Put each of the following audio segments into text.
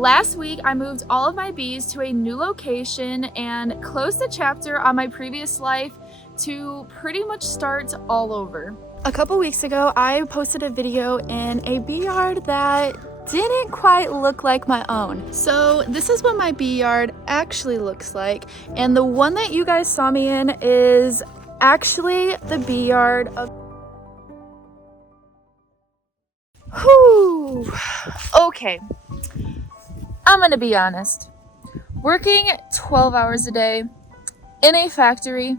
Last week, I moved all of my bees to a new location and closed the chapter on my previous life to pretty much start all over. A couple weeks ago, I posted a video in a bee yard that didn't quite look like my own. So this is what my bee yard actually looks like. And the one that you guys saw me in is actually the bee yard of... Whew. Okay. I'm gonna be honest. Working 12 hours a day in a factory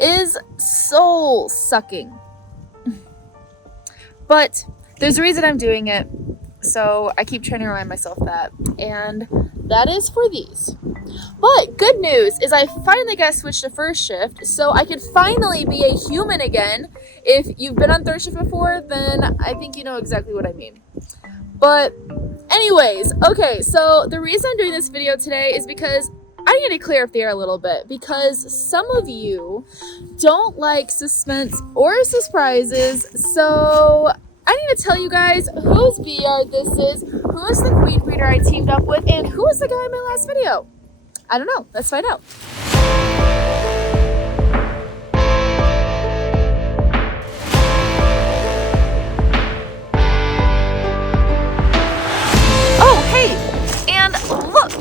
is soul sucking. But there's a reason I'm doing it. So I keep trying to remind myself that, and that is for these. But good news is I finally got switched to first shift, so I can finally be a human again. If you've been on third shift before, then I think you know exactly what I mean. But anyways, okay, so the reason I'm doing this video today is because I need to clear up the air a little bit, because some of you don't like suspense or surprises, so I need to tell you guys whose bee yard this is, who is the queen breeder I teamed up with, and who is the guy in my last video. I don't know. Let's find out. Oh, hey! And look!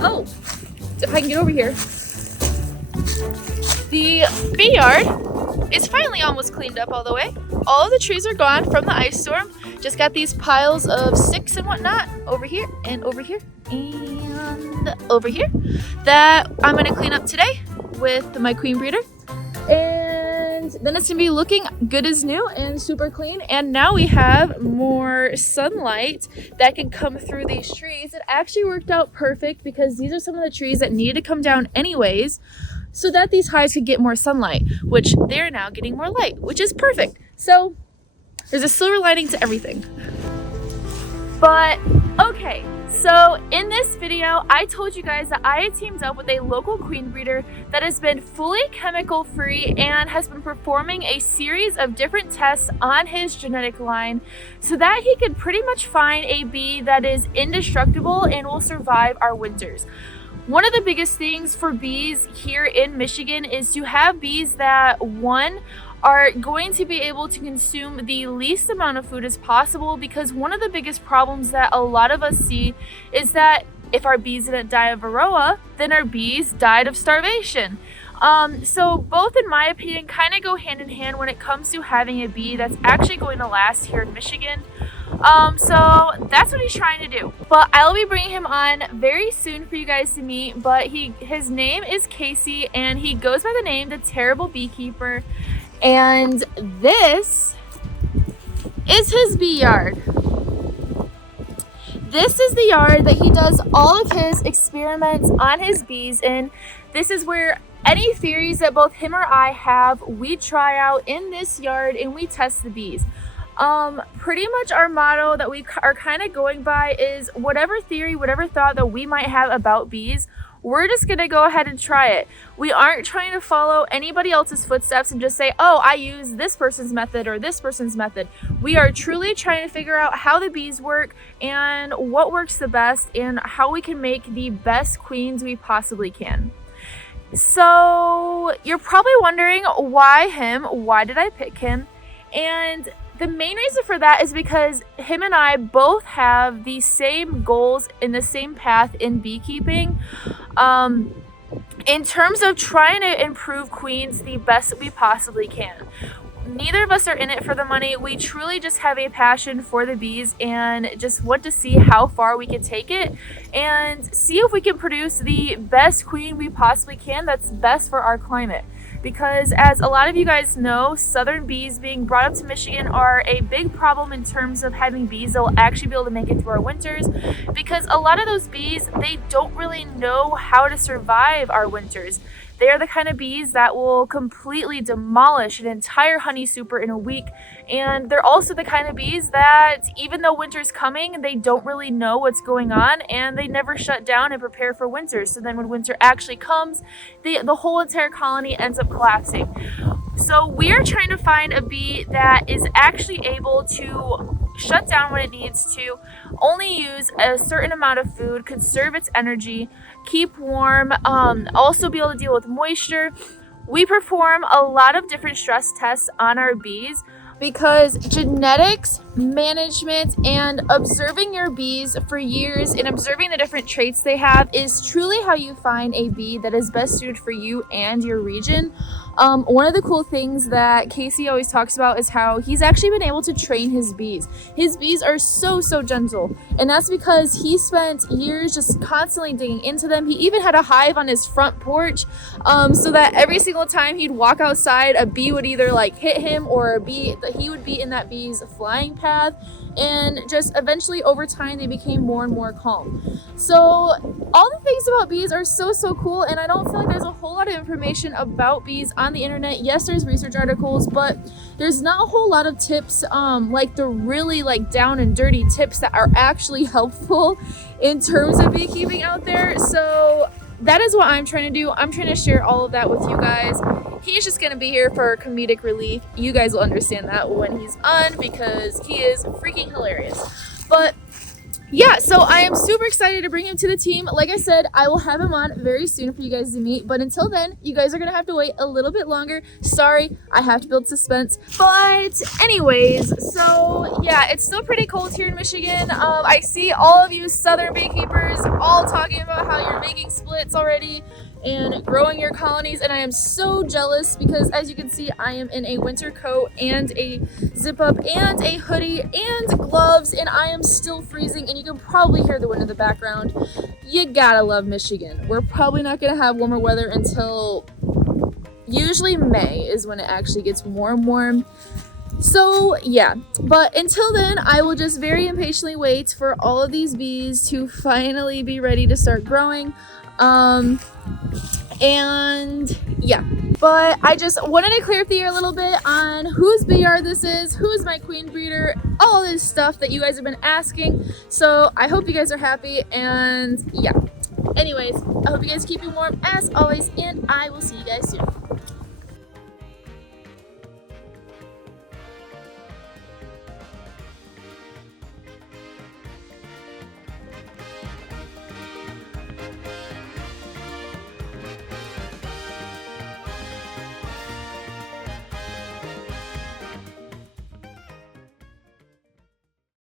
Oh, if I can get over here. The bee yard is finally almost cleaned up all the way. All of the trees are gone from the ice storm. Just got these piles of sticks and whatnot over here and over here and over here that I'm going to clean up today with my queen breeder. And then it's going to be looking good as new and super clean. And now we have more sunlight that can come through these trees. It actually worked out perfect because these are some of the trees that needed to come down anyways, so that these hives could get more sunlight, which they're now getting more light, which is perfect. So there's a silver lining to everything. But okay, so in this video, I told you guys that I had teamed up with a local queen breeder that has been fully chemical free and has been performing a series of different tests on his genetic line so that he could pretty much find a bee that is indestructible and will survive our winters. One of the biggest things for bees here in Michigan is to have bees that, one, are going to be able to consume the least amount of food as possible, because one of the biggest problems that a lot of us see is that if our bees didn't die of varroa, then our bees died of starvation. So both, in my opinion, kind of go hand in hand when it comes to having a bee that's actually going to last here in Michigan. So that's what he's trying to do. But I'll be bringing him on very soon for you guys to meet. But his name is Casey, and he goes by the name The Terrible Beekeeper. And this is his bee yard. This is the yard that he does all of his experiments on his bees in. This is where any theories that both him or I have, we try out in this yard and we test the bees. Pretty much our motto that we are kind of going by is whatever theory, whatever thought that we might have about bees, we're just going to go ahead and try it. We aren't trying to follow anybody else's footsteps and just say, oh, I use this person's method or this person's method. We are truly trying to figure out how the bees work and what works the best and how we can make the best queens we possibly can. So you're probably wondering, why him? Why did I pick him? And the main reason for that is because him and I both have the same goals in the same path in beekeeping. In terms of trying to improve queens the best that we possibly can. Neither of us are in it for the money. We truly just have a passion for the bees and just want to see how far we can take it and see if we can produce the best queen we possibly can that's best for our climate. Because as a lot of you guys know, southern bees being brought up to Michigan are a big problem in terms of having bees that will actually be able to make it through our winters, because a lot of those bees, they don't really know how to survive our winters. They are the kind of bees that will completely demolish an entire honey super in a week. And they're also the kind of bees that, even though winter's coming, they don't really know what's going on and they never shut down and prepare for winter. So then when winter actually comes, the whole entire colony ends up collapsing. So we are trying to find a bee that is actually able to shut down when it needs to, only use a certain amount of food, conserve its energy, keep warm, also be able to deal with moisture. We perform a lot of different stress tests on our bees because genetics, management, and observing your bees for years and observing the different traits they have is truly how you find a bee that is best suited for you and your region. One of the cool things that Casey always talks about is how he's actually been able to train his bees. His bees are so gentle, and that's because he spent years just constantly digging into them. He even had a hive on his front porch, so that every single time he'd walk outside, a bee would either like hit him or a bee that he would be in that bee's flying path, and just eventually over time they became more and more calm. So all the things about bees are so cool, and I don't feel like there's a whole lot of information about bees on the internet. Yes, there's research articles, but there's not a whole lot of tips, like the really like down and dirty tips that are actually helpful in terms of beekeeping out there. So that is what I'm trying to do. I'm trying to share all of that with you guys. He's just going to be here for comedic relief. You guys will understand that when he's on, because he is freaking hilarious. But yeah, so I am super excited to bring him to the team. Like I said, I will have him on very soon for you guys to meet. But until then, you guys are going to have to wait a little bit longer. Sorry, I have to build suspense. But anyways, so yeah, it's still pretty cold here in Michigan. I see all of you southern beekeepers all talking about how you're making splits already and growing your colonies, and I am so jealous because as you can see, I am in a winter coat and a zip up and a hoodie and gloves, and I am still freezing, and you can probably hear the wind in the background. You gotta love Michigan. We're probably not gonna have warmer weather until usually May is when it actually gets warm. So yeah, but until then, I will just very impatiently wait for all of these bees to finally be ready to start growing. And yeah, but I just wanted to clear up the air a little bit on whose bee yard this is, who's my queen breeder, all this stuff that you guys have been asking. So I hope you guys are happy, and yeah. Anyways, I hope you guys keep it warm as always, and I will see you guys soon.